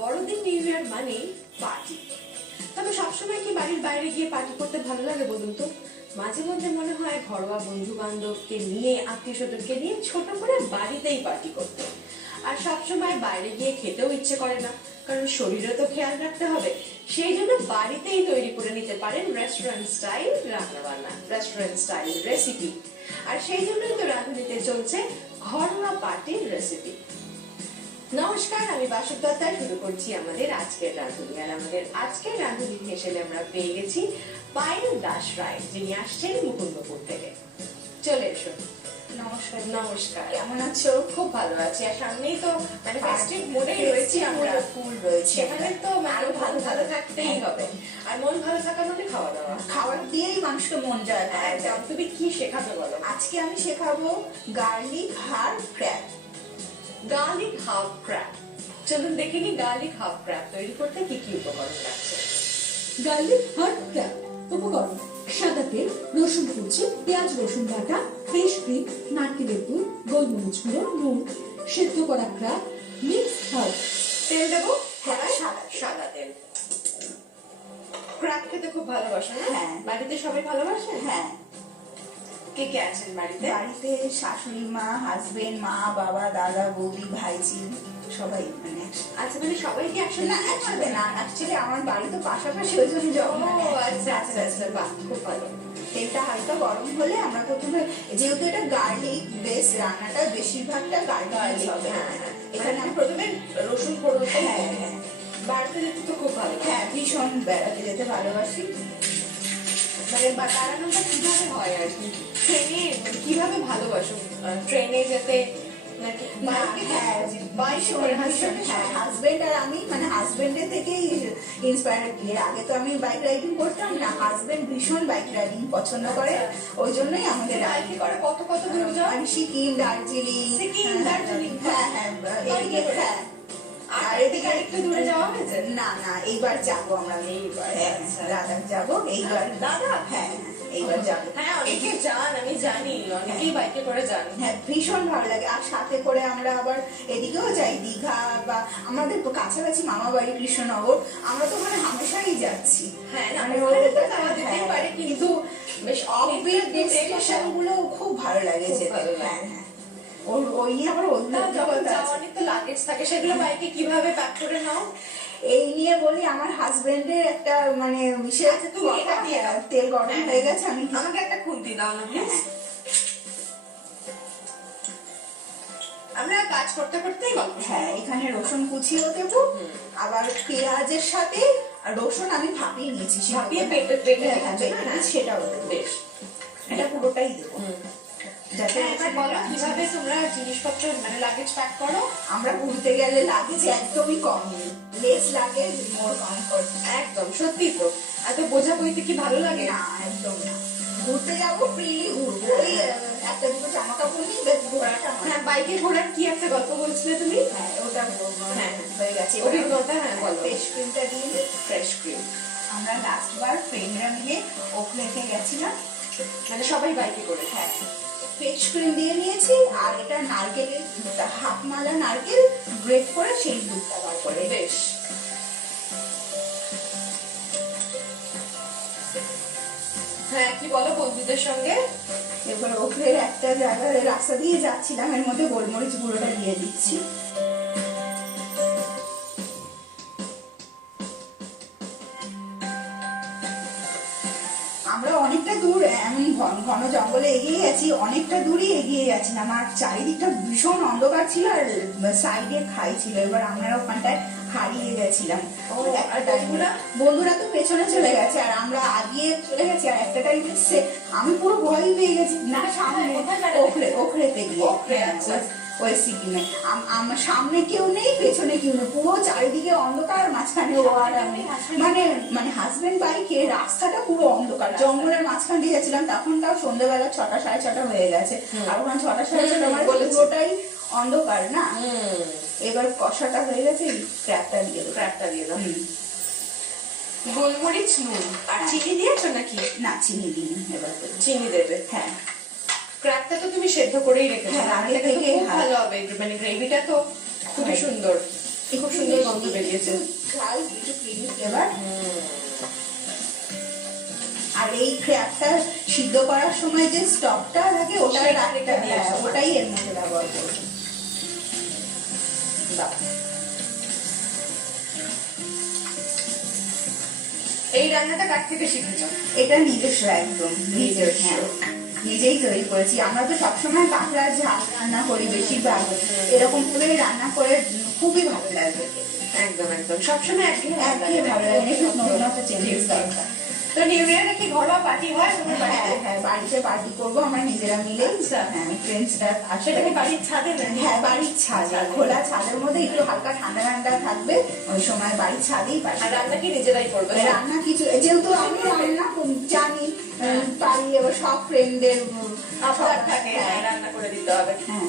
বড়দিন new year মানে party. তবে সবসময় কি বাড়ির বাইরে গিয়ে পার্টি করতে ভালো লাগে বলুন তো? মাঝে মধ্যে মনে হয় ঘরোয়া বন্ধু বান্ধবকে নিয়ে আত্মীয় স্বজনকে নিয়ে ছোট করে বাড়িতেই পার্টি করতে। আর সবসময় বাইরে গিয়ে খেতেও ইচ্ছে করে না, কারণ শরীরে তো খেয়াল রাখতে হবে। সেই জন্য বাড়িতেই তৈরি করে নিতে পারেন রেস্টুরেন্ট স্টাইল রান্না বান্না রেস্টুরেন্ট স্টাইল রেসিপি আর সেই জন্যই তো রাঁধুনিতে চলছে ঘরোয়া পার্টির রেসিপি নমস্কার আমি বাসুক দত্তা শুরু করছি আমাদের আজকের রাঁধুনি। আর আমাদের আজকের রাঁধুনি হিসেবে আমরা পেয়ে গেছি পায়েল দাস রায় যিনি আসছেন মুকুন্দপুর থেকে। চলে এসো। নমস্কার। নমস্কার। কেমন আছো? খুব ভালো আছি। আর সামনেই তো মানে ফেস্টিভ মোডেই রয়েছি আমরা। ফুল রয়েছে। সেখানে তো মানে আরও ভালো ভালো থাকতেই হবে। আর মন ভালো থাকার মানে খাওয়া দাওয়া। খাবার দিয়েই মানুষকে মন একদম। যায়। তুমি কি শেখাবে বলো? আজকে আমি শেখাবো garlic herb crab. Garlic half crab চলুন দেখে নি গার্লিক হাফ ক্র্যাপ তৈরি করতে কি কি উপকরণ লাগছে। গার্লিক হার্ড ক্র্যাব উপকরণ। সাদা তেল রসুন কুচি পেঁয়াজ রসুন বাটা ফ্রেশ ক্রিম নারকেলের দুধ গোলমরিচ গুঁড়ো নুন। সেদ্ধ করা ক্র্যাব মিক্স হার্ব তেল দেবো? হ্যাঁ। সাদা তেল। ক্র্যাপ খেতে খুব ভালোবাসে হ্যাঁ। বাড়িতে সবাই ভালোবাসে? হ্যাঁ। কে কে আছেন বাড়িতে? বাড়িতে শাশুড়ি মা হাজবেন্ড মা বাবা দাদা বৌদি ভাইজি সবাই মানে আচ্ছা মানে সবাই কি একসাথে না একসাথে না। অ্যাকচুয়ালি আমার বাড়ি তো পাশাপাশি ওই জন্য যখন আচ্ছা আচ্ছা আচ্ছা। বাহ খুব ভালো। তেলটা হালকা গরম হলে আমরা প্রথমে যেহেতু এটা গার্লিক বেস রান্নাটা বেশিরভাগটা গার্লিক হবে। হ্যাঁ। এখানে আমি প্রথমে রসুন ফোড়ন হ্যাঁ হ্যাঁ। বাড়িতে যেতে তো খুব ভালো হ্যাঁ ভীষণ বেড়াতে যেতে ভালোবাসি। মানে তাড়ানোটা কীভাবে হয় আর কি? ট্রেনে কীভাবে ভালোবাসো? ট্রেনে যেতে হ্যাঁ হাসবেন্ড হ্যাঁ হাজবেন্ড আর আমি মানে হাজবেন্ডের থেকেই ইন্সপায়ার দিয়ে আগে তো আমি বাইক রাইডিং করতাম না হাজবেন্ড ভীষণ বাইক রাইডিং পছন্দ করে ওই জন্যই আমাদের রাইডিং করে কত কত দূর আমি সিকিম দার্জিলিং সিকিম, হ্যাঁ, দার্জিলিং, হ্যাঁ হ্যাঁ? হ্যাঁ। আর এদিকে আরেকটু দূরে যাওয়া হয়েছে? না না এইবার যাব আমরা। এইবার, হ্যাঁ। লাদাখ যাব এইবার। দাদা? হ্যাঁ এইবার যাব। হ্যাঁ অনেকে যান আমি জানি অনেকেই বাইকে করে যান। হ্যাঁ ভীষণ ভালো লাগে। আর সাথে করে আমরা আবার এদিকেও যাই দীঘা বা আমাদের কাছাকাছি মামা বাড়ি কৃষ্ণনগর। আমরা তো মানে হামেশাই যাচ্ছি। হ্যাঁ মানে ওখানে ওদের- হ্যাঁ, পারে কিন্তু বেশ অফবিট অফবিট ডেস্টিনেশনগুলো খুব ভালো লাগে যেতে। হ্যাঁ হ্যাঁ। ওর ওই নিয়ে অন্য তা যখন অভিজ্ঞতা যাও আছে। অনেক তো লাগেজ থাকে সেগুলো বাইকে কীভাবে প্যাক করে নাও? এই নিয়ে বলি আমার হাজবেন্ডের একটা মানে বিশেষ আচ্ছা। তেল গরম হয়ে। গেছে আমি আমাকে একটা খুন্তি দাও না আমরা কাজ করতে করতেই হ্যাঁ এখানে রসুন কুচিও দেবো আবার পেঁয়াজের সাথে রসুন আমি ভাপিয়ে নিয়েছি ভাপিয়ে পেটে- পেটে হ্যাঁ, হ্যাঁ, পেটে সেটাও দেবো। বেশ। এটা পুরোটাই দেবো। যাতে হ্যাঁ, এবার বলো কীভাবে তোমরা জিনিসপত্র মানে লাগেজ প্যাক করো? আমরা ঘুরতে গেলে লাগেজ একদমই কম নেই। লেস লাগে মোর কমফর্ট একদম সত্যি তো। এত বোঝা বইতে কি ভালো লাগে? না একদম না। ঘুরতে যাব ফ্রিলি ঘুরবো। ওই একটা দুটো জামা কাপড় নিয়ে বেশ ঘোরাটা হ্যাঁ। বাইকে ঘোরার কি একটা গল্প বলছিলে তুমি? হ্যাঁ ওটা। হ্যাঁ। হয়ে গেছে। অভিজ্ঞতা, হ্যাঁ, বলো। ফেস ক্রিমটা দিয়ে ফ্রেশ ক্রিম আমরা লাস্ট বার ফ্রেন্ডরা মিলে ওখলেতে গেছিলাম। মানে সবাই বাইকে করে। হ্যাঁ। ফেস ক্রিম দিয়ে নিয়েছি আর এটা নারকেলের দুধটা হাফ মালা নারকেল গ্রেট করে সেই দুধটা বার করে বেশ। হ্যাঁ কি বলো বন্ধুদের সঙ্গে? এবার ওপরের একটা জায়গায় রাস্তা দিয়ে যাচ্ছিলাম এর মধ্যে গোলমরিচ গুঁড়োটা দিয়ে দিচ্ছি। আমরা অনেকটা দূর এমন ঘন ঘন জঙ্গলে এগিয়ে গেছি অনেকটা দূরই এগিয়ে গেছিলাম আর চারিদিকটা ভীষণ অন্ধকার ছিল আর সাইডে খাই ছিল এবার আমরা ওখানটায় হারিয়ে গেছিলাম বন্ধুরা? তো পেছনে চলে গেছে আর আমরা আগিয়ে চলে গেছি আর একটা টাইম আমি পুরো ভয় পেয়ে গেছি না সামনে? ওখলে ওখলেতে গিয়ে ওই সিকিমে আমার সামনে কেউ নেই পেছনে কেউ নেই। পুরো চারিদিকে অন্ধকার মাঝখানে ও আর আমি মানে মানে হাজবেন্ড বাইকে রাস্তাটা পুরো অন্ধকার। জঙ্গলের মাঝখান দিয়ে যাচ্ছিলাম তখন তাও সন্ধ্যেবেলা ছটা সাড়ে ছটা হয়ে গেছে। আর ওখানে ছটা সাড়ে ছটা মানে পুরোটাই অন্ধকার না? এবার কষাটা হয়ে গেছে ক্র্যাপটা দিয়ে দেবো। ক্র্যাপটা দিয়ে দাও। গোলমরিচ নুন। আর চিনি দিয়েছ নাকি? না চিনি দিন এবার চিনি দেবে। হ্যাঁ। ক্র্যাপটা তো তুমি সেদ্ধ করেই রেখেছো। হ্যাঁ, আগে থেকে। ভালো হবে মানে গ্রেভিটা তো খুবই। সুন্দর। খুব সুন্দর গন্ধ বেরিয়েছে। আর এই ক্র্যাবটা সিদ্ধ করার সময় যে স্টকটা থাকে ওটা রাখতে রেখে ওটাই এর মধ্যে ব্যবহার করব। এই রান্নাটা কার থেকে শিখেছ? এটা নিজস্ব একদম নিজের হ্যাঁ নিজেই তৈরি করেছি। আমরা তো সবসময় বাংলা ঝাল রান্না করি বেশিরভাগ। এরকম করে রান্না করে খুবই ভালো লাগে। একদম একদম। সবসময় একই একই ভালো লাগে। একটু নতুন চেঞ্জেস দরকার তো নিউ ইয়ারে কি ঘরোয়া পার্টি হয়? তোমার বাড়িতে বাড়িতে পার্টি করব আমরা নিজেরা মিলে। ফ্রেন্ডসরা আসে সেটা বাড়ির ছাদে না হ্যাঁ বাড়ির ছাদ। খোলা ছাদের মধ্যে একটু হালকা ঠান্ডা ঠান্ডা থাকবে। ওই সময় বাড়ির ছাদেই পার্টি রান্না কি নিজেরাই করবে? রান্না কিছু যেহেতু আমি রান্না করি- পারি এবার সব ফ্রেন্ডদের আপনার থাকে। হ্যাঁ, রান্না করে দিতে হবে। হ্যাঁ।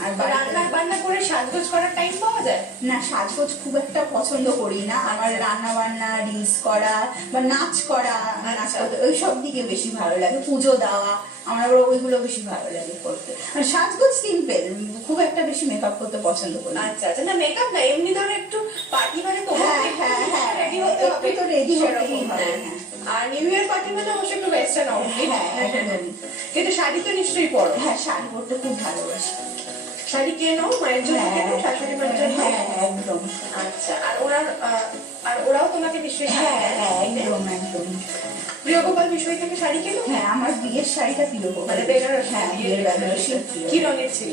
আর রান্না বান্না করে সাজগোজ করার টাইম পাওয়া যায়? না সাজগোজ খুব একটা পছন্দ করি না। আমার রান্না বান্না রিলস করা বা নাচ করা নাচ আচ্ছা। করতে ওই সব দিকে বেশি ভালো লাগে। পুজো দেওয়া আমার আবার ওইগুলো বেশি ভালো লাগে করতে। আর সাজগোজ সিম্পল খুব একটা বেশি মেকআপ করতে পছন্দ করি আচ্ছা আচ্ছা। না মেকআপ না এমনি ধরো একটু পার্টি মানে তো হ্যাঁ, হ্যাঁ, হ্যাঁ, রেডি হতে হবে। তো ready হতেই সেরকম, হবে, হ্যাঁ। হ্যাঁ। আর নিউ ইয়ার পার্টি মানে অবশ্যই শাড়ি তো নিশ্চয়ই পরো। হ্যাঁ শাড়ি পরতে খুব ভালোবাসি। শাড়ি কেনো? মায়ের জন্য হ্যাঁ, শাশুড়ি মায়ের জন্য? হ্যাঁ একদম। আচ্ছা আর ওরা আর ওরাও তোমাকে নিশ্চয়ই হ্যাঁ হ্যাঁ একদম একদম। প্রিয় গোপাল বিষয় থেকে শাড়ি কেনো? হ্যাঁ আমার বিয়ের শাড়িটা প্রিয় গো। মানে বেনারসি হ্যাঁ বিয়ের বেনারসি। কি রঙের ছিল?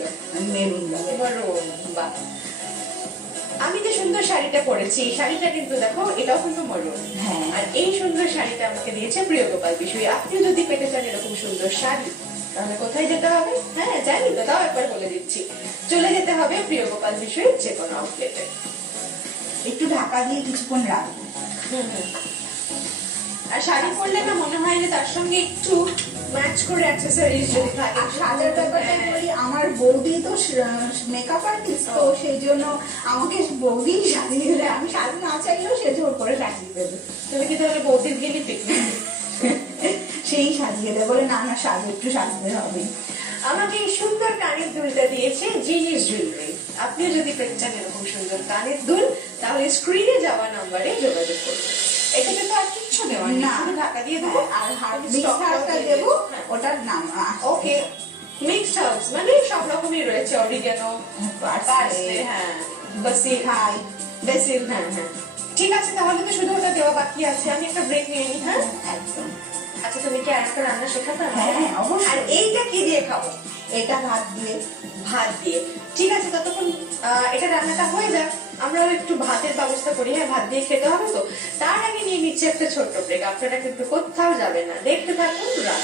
মেরুন মারুন, বাহ। আমি যে সুন্দর শাড়িটা পরেছি এই শাড়িটা কিন্তু দেখো এটাও কিন্তু মরুন হ্যাঁ। আর এই সুন্দর শাড়িটা আমাকে দিয়েছে প্রিয় গোপাল বিষয়। আপনি যদি পেতে চান এরকম সুন্দর শাড়ি। তাহলে কোথায় যেতে হবে? হ্যাঁ জানি তো তাও একবার বলে দিচ্ছি। চলে যেতে হবে প্রিয় গোপাল বিষয়ের যে কোনো আউটলেটে একটু ঢাকা দিয়ে কিছুক্ষণ রাখব। আর শাড়ি পরলে না মনে হয় যে তার সঙ্গে একটু ম্যাচ করে অ্যাক্সেসরিজ যদি থাকে। আর সাজার ব্যাপারটা হ্যাঁ। করি আমার বৌদি তো মেকআপ আর্টিস্ট তো সেই জন্য আমাকে বৌদি সাজিয়ে দিলে আমি সাজু না চাইলেও সে জোর করে সাজিয়ে দেবে। তুমি কি তাহলে বৌদির গেলি পিকনিক সেই সাজিয়ে দেবে বলে না না সাজু একটু সাজতে হবে। আমাকে এই সুন্দর কানের দুলটা দিয়েছে জিনিস জুয়েলারি। আপনিও যদি পেতে চান এরকম সুন্দর কানের দুল তাহলে স্ক্রিনে যাওয়া নাম্বারে যোগাযোগ করুন। এটাতে তো আর কিচ্ছু দেওয়া না। শুধু ঢাকা দিয়ে দেবো হ্যাঁ, আর হাত আমি মিক্স stock টাও হাতটা দিয়ে দেবো হ্যাঁ। ওটার নাম ওকে মিক্সড হাউস মানে সব রকমই রয়েছে অরিগেনো হ্যাঁ। বাসিল খাই বেসিল হ্যাঁ হ্যাঁ। ঠিক আছে তাহলে তো শুধু ওটা দেওয়া বাকি আছে আমি একটা ব্রেক নিয়ে নিই হ্যাঁ একদম। আচ্ছা তুমি কি আজকে রান্না শেখাবে হ্যাঁ, অবশ্যই। আর এইটা কি দিয়ে খাব? এটা ভাত দিয়ে ভাত দিয়ে। ঠিক আছে ততক্ষণ আহ, এটা রান্নাটা হয়ে যাক। আমরাও একটু ভাতের ব্যবস্থা করি হ্যাঁ ভাত দিয়ে খেতে হবে তো। তার আগে নিয়ে নিচ্ছে একটা ছোট্ট ব্রেক আপনারা কিন্তু কোথাও যাবে না। দেখতে থাকুন রাত।